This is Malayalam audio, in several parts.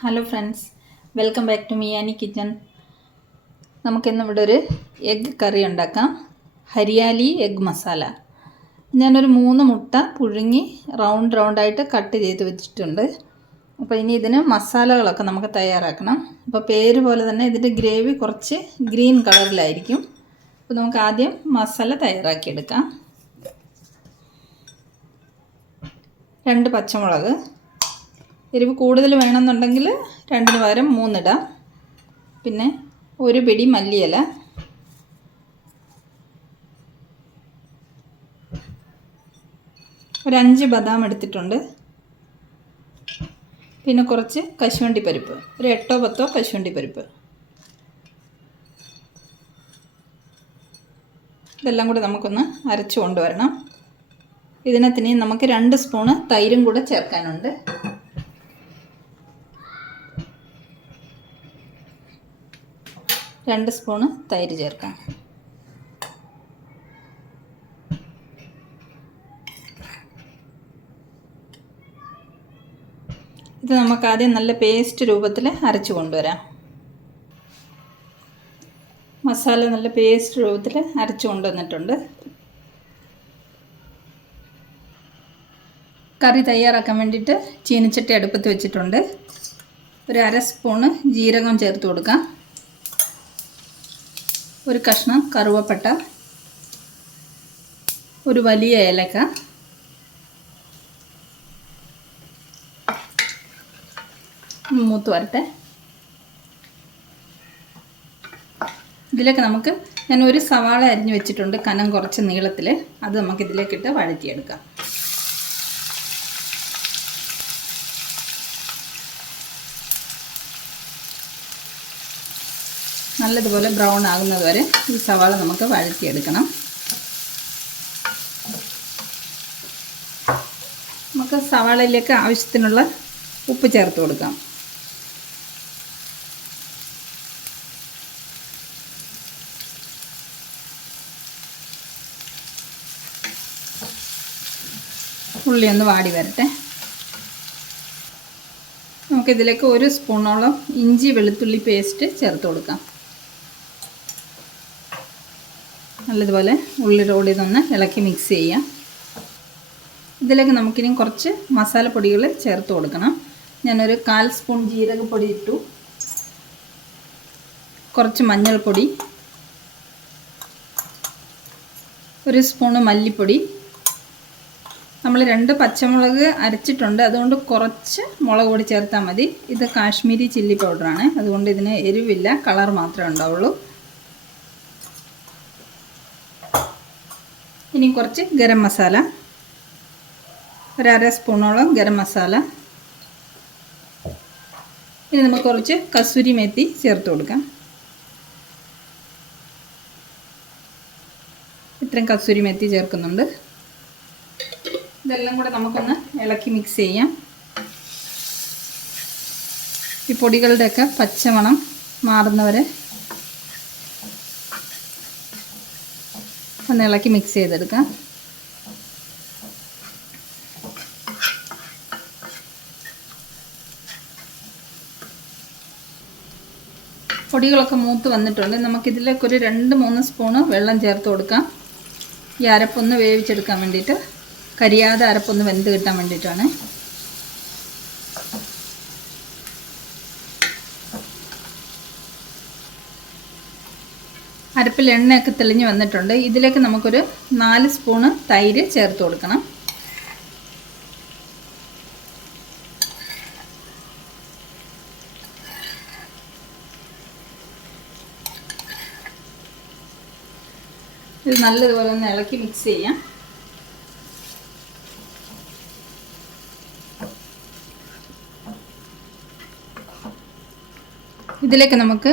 Hello friends, welcome back to Miyani kitchen. നമുക്കിന്ന് ഇവിടെ ഒരു എഗ്ഗ് കറി ഉണ്ടാക്കാം. ഹരിയാലി എഗ്ഗ് മസാല. ഞാനൊരു 3 മുട്ട പുഴുങ്ങി റൗണ്ടായിട്ട് കട്ട് ചെയ്ത് വെച്ചിട്ടുണ്ട്. അപ്പോൾ ഇനി ഇതിന് മസാലകളൊക്കെ നമുക്ക് തയ്യാറാക്കണം. അപ്പോൾ പേര് പോലെ തന്നെ ഇതിൻ്റെ ഗ്രേവി കുറച്ച് ഗ്രീൻ കളറിലായിരിക്കും. അപ്പോൾ നമുക്ക് ആദ്യം മസാല തയ്യാറാക്കിയെടുക്കാം. 2 പച്ചമുളക്, എരിവ് കൂടുതൽ വേണമെന്നുണ്ടെങ്കിൽ 2ന് പകരം 3 ഇടാം. പിന്നെ ഒരു പിടി മല്ലിയില, ഒരു 5 ബദാം എടുത്തിട്ടുണ്ട്. പിന്നെ കുറച്ച് കശുവണ്ടി പരിപ്പ്, ഒരു 8 10 കശുവണ്ടി പരിപ്പ്. ഇതെല്ലാം കൂടി നമുക്കൊന്ന് അരച്ചു കൊണ്ടുവരണം. ഇതിനകത്തിന് നമുക്ക് 2 സ്പൂണ് തൈരും കൂടെ ചേർക്കാനുണ്ട്. 2 സ്പൂണ് തൈര് ചേർക്കാം. ഇത് നമുക്ക് ആദ്യം നല്ല പേസ്റ്റ് രൂപത്തിൽ അരച്ചു കൊണ്ടുവരാം. മസാല നല്ല പേസ്റ്റ് രൂപത്തിൽ അരച്ചു കൊണ്ടുവന്നിട്ടുണ്ട്. കറി തയ്യാറാക്കാൻ വേണ്ടിയിട്ട് ചീനിച്ചട്ടി അടുപ്പത്ത് വെച്ചിട്ടുണ്ട്. ഒരു 1/2 സ്പൂണ് ജീരകം ചേർത്ത് കൊടുക്കാം. ഒരു കഷ്ണം കറുവപ്പട്ട, ഒരു വലിയ ഏലക്ക, മൂത്ത് വരട്ടെ. ഇതിലേക്ക് ഞാൻ ഒരു സവാള അരിഞ്ഞു വെച്ചിട്ടുണ്ട്, കനം കുറച്ച് നീളത്തിൽ. അത് നമുക്ക് ഇതിലേക്കിട്ട് വഴറ്റിയെടുക്കാം. നല്ലതുപോലെ ബ്രൗൺ ആകുന്നത് വരെ ഈ സവാള നമുക്ക് വഴറ്റിയെടുക്കണം. നമുക്ക് സവാളയിലേക്ക് ആവശ്യത്തിനുള്ള ഉപ്പ് ചേർത്ത് കൊടുക്കാം. ഉള്ളി ഒന്ന് വാടി വരട്ടെ. നമുക്കിതിലേക്ക് 1 സ്പൂണോളം ഇഞ്ചി വെളുത്തുള്ളി പേസ്റ്റ് ചേർത്ത് കൊടുക്കാം. നല്ലതുപോലെ ഉള്ളിയോടെ ഇതൊന്ന് ഇളക്കി മിക്സ് ചെയ്യാം. ഇതിലേക്ക് നമുക്കിനി കുറച്ച് മസാലപ്പൊടികൾ ചേർത്ത് കൊടുക്കണം. ഞാനൊരു 1/4 സ്പൂൺ ജീരകപ്പൊടി ഇട്ടു, കുറച്ച് മഞ്ഞൾപ്പൊടി, 1 സ്പൂണ് മല്ലിപ്പൊടി. നമ്മൾ 2 പച്ചമുളക് അരച്ചിട്ടുണ്ട്, അതുകൊണ്ട് കുറച്ച് മുളക് പൊടി ചേർത്താൽ മതി. ഇത് കാശ്മീരി ചില്ലി പൗഡറാണ്, അതുകൊണ്ട് ഇതിന് എരിവില്ല, കളർ മാത്രമേ ഉണ്ടാവുള്ളൂ. ഇനി കുറച്ച് ഗരം മസാല, ഒരു 1/2 സ്പൂണോളം ഗരം മസാല. ഇനി നമുക്ക് കുറച്ച് കസൂരി മേത്തി ചേർത്ത് കൊടുക്കാം. ഇത്രയും കസൂരി മേത്തി ചേർക്കുന്നുണ്ട്. ഇതെല്ലാം കൂടെ നമുക്കൊന്ന് ഇളക്കി മിക്സ് ചെയ്യാം. ഈ പൊടികളുടെയൊക്കെ പച്ചമണം മാറുന്നവരെ ഒന്ന് ഇളക്കി മിക്സ് ചെയ്തെടുക്കാം. പൊടികളൊക്കെ മൂത്ത് വന്നിട്ടുണ്ട്. നമുക്കിതിലേക്ക് ഒരു 2-3 സ്പൂണ് വെള്ളം ചേർത്ത് കൊടുക്കാം. ഈ അരപ്പൊന്ന് വേവിച്ചെടുക്കാൻ വേണ്ടിയിട്ട്, കരിയാതെ അരപ്പൊന്ന് വെന്ത് കിട്ടാൻ വേണ്ടിയിട്ടാണ്. അരപ്പിൽ എണ്ണയൊക്കെ തെളിഞ്ഞ് വന്നിട്ടുണ്ട്. ഇതിലേക്ക് നമുക്കൊരു 4 സ്പൂണ് തൈര് ചേർത്ത് കൊടുക്കണം. ഇത് നല്ലതുപോലെ ഒന്ന് ഇളക്കി മിക്സ് ചെയ്യാം. ഇതിലേക്ക് നമുക്ക്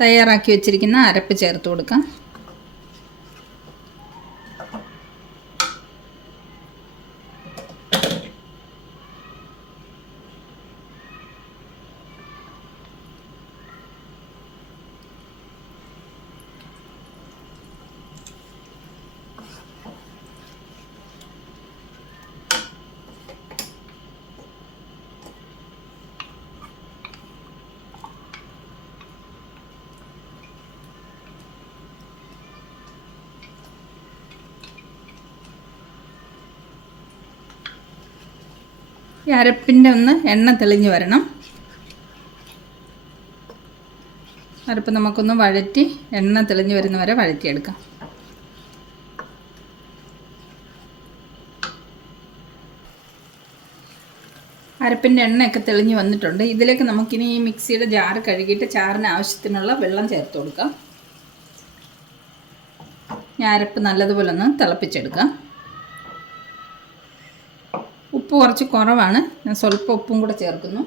തയ്യാറാക്കി വെച്ചിരിക്കുന്ന അരപ്പ് ചേർത്ത് കൊടുക്കാം. ഈ അരപ്പിൻ്റെ ഒന്ന് എണ്ണ തെളിഞ്ഞ് വരണം. അരപ്പ് നമുക്കൊന്ന് വഴറ്റി എണ്ണ തെളിഞ്ഞ് വരുന്ന വരെ വഴറ്റിയെടുക്കാം. അരപ്പിൻ്റെ എണ്ണയൊക്കെ തെളിഞ്ഞ് വന്നിട്ടുണ്ട്. ഇതിലേക്ക് നമുക്കിനി ഈ മിക്സിയുടെ ജാറ് കഴുകിയിട്ട് ചാറിന് ആവശ്യത്തിനുള്ള വെള്ളം ചേർത്ത് കൊടുക്കാം. ഈ അരപ്പ് നല്ലതുപോലെ ഒന്ന് തിളപ്പിച്ചെടുക്കാം. ഉപ്പ് കുറച്ച് കുറവാണ്, ഞാൻ സ്വല്പം ഉപ്പും കൂടെ ചേർക്കുന്നു.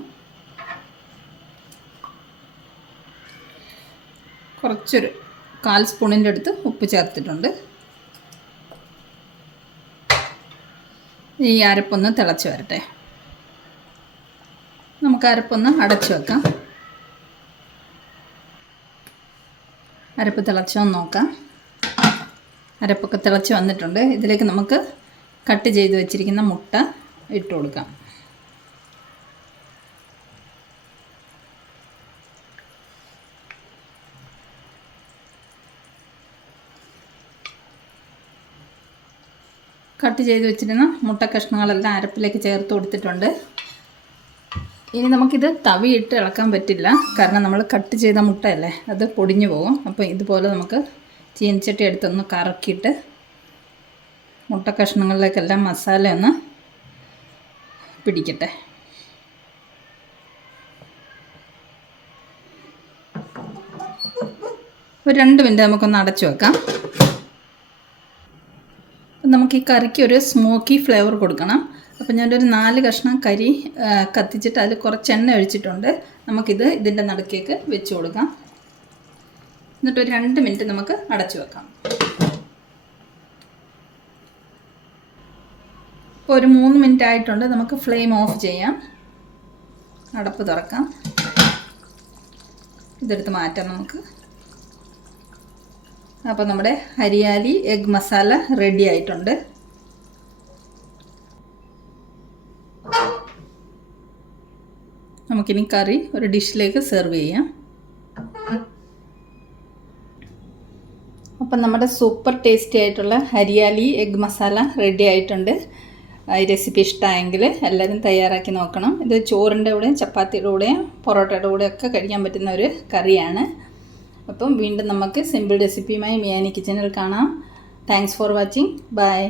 കുറച്ചൊരു 1/4 സ്പൂണിൻ്റെ അടുത്ത് ഉപ്പ് ചേർത്തിട്ടുണ്ട്. ഈ അരപ്പൊന്ന് തിളച്ച് വരട്ടെ. നമുക്ക് അരപ്പൊന്ന് അടച്ചു വെക്കാം. അരപ്പ് തിളച്ചോന്ന് നോക്കാം. അരപ്പൊക്കെ തിളച്ച് വന്നിട്ടുണ്ട്. ഇതിലേക്ക് നമുക്ക് കട്ട് ചെയ്ത് വെച്ചിരിക്കുന്ന മുട്ട ഇട്ട് കൊടുക്കാം. കട്ട് ചെയ്ത് വെച്ചിരുന്ന മുട്ട കഷ്ണങ്ങളെല്ലാം അരപ്പിലേക്ക് ചേർത്ത് കൊടുത്തിട്ടുണ്ട്. ഇനി നമുക്കിത് തവിയിട്ട് ഇളക്കാൻ പറ്റില്ല, കാരണം നമ്മൾ കട്ട് ചെയ്ത മുട്ടയല്ലേ, അത് പൊടിഞ്ഞു പോകും. അപ്പോൾ ഇതുപോലെ നമുക്ക് ചീനച്ചട്ടി എടുത്തൊന്ന് കറക്കിയിട്ട് മുട്ട കഷ്ണങ്ങളിലേക്കെല്ലാം മസാല ഒന്ന് പിടിക്കട്ടെ. ഒരു 2 മിനിറ്റ് നമുക്കൊന്ന് അടച്ചു വെക്കാം. നമുക്ക് ഈ കറിക്ക് ഒരു സ്മോക്കി ഫ്ലേവർ കൊടുക്കണം. അപ്പോൾ ഞാനൊരു 4 കഷ്ണം കരി കത്തിച്ചിട്ട് അതിൽ കുറച്ച് എണ്ണ ഒഴിച്ചിട്ടുണ്ട്. നമുക്കിത് ഇതിൻ്റെ നടുക്കേക്ക് വെച്ച് കൊടുക്കാം. എന്നിട്ടൊരു 2 മിനിറ്റ് നമുക്ക് അടച്ചു വെക്കാം. ഇപ്പോൾ ഒരു 3 മിനിറ്റ് ആയിട്ടുണ്ട്. നമുക്ക് ഫ്ലെയിം ഓഫ് ചെയ്യാം. അടപ്പ് തുറക്കാം. ഇതെടുത്ത് മാറ്റാം നമുക്ക്. അപ്പോൾ നമ്മുടെ ഹരിയാലി എഗ് മസാല റെഡി ആയിട്ടുണ്ട്. നമുക്കിനി കറി ഒരു ഡിഷിലേക്ക് സെർവ് ചെയ്യാം. അപ്പം നമ്മുടെ സൂപ്പർ ടേസ്റ്റി ആയിട്ടുള്ള ഹരിയാലി എഗ് മസാല റെഡി ആയിട്ടുണ്ട്. ഈ റെസിപ്പി ഇഷ്ടമായെങ്കിൽ എല്ലാവരും തയ്യാറാക്കി നോക്കണം. ഇത് ചോറിൻ്റെ കൂടെയും ചപ്പാത്തിയുടെ കൂടെയും പൊറോട്ടയുടെ കൂടെയൊക്കെ കഴിക്കാൻ പറ്റുന്ന ഒരു കറിയാണ്. അപ്പം വീണ്ടും നമുക്ക് സിമ്പിൾ റെസിപ്പിയുമായി മിയാനി കിച്ചണിൽ കാണാം. Thanks for watching. ബൈ.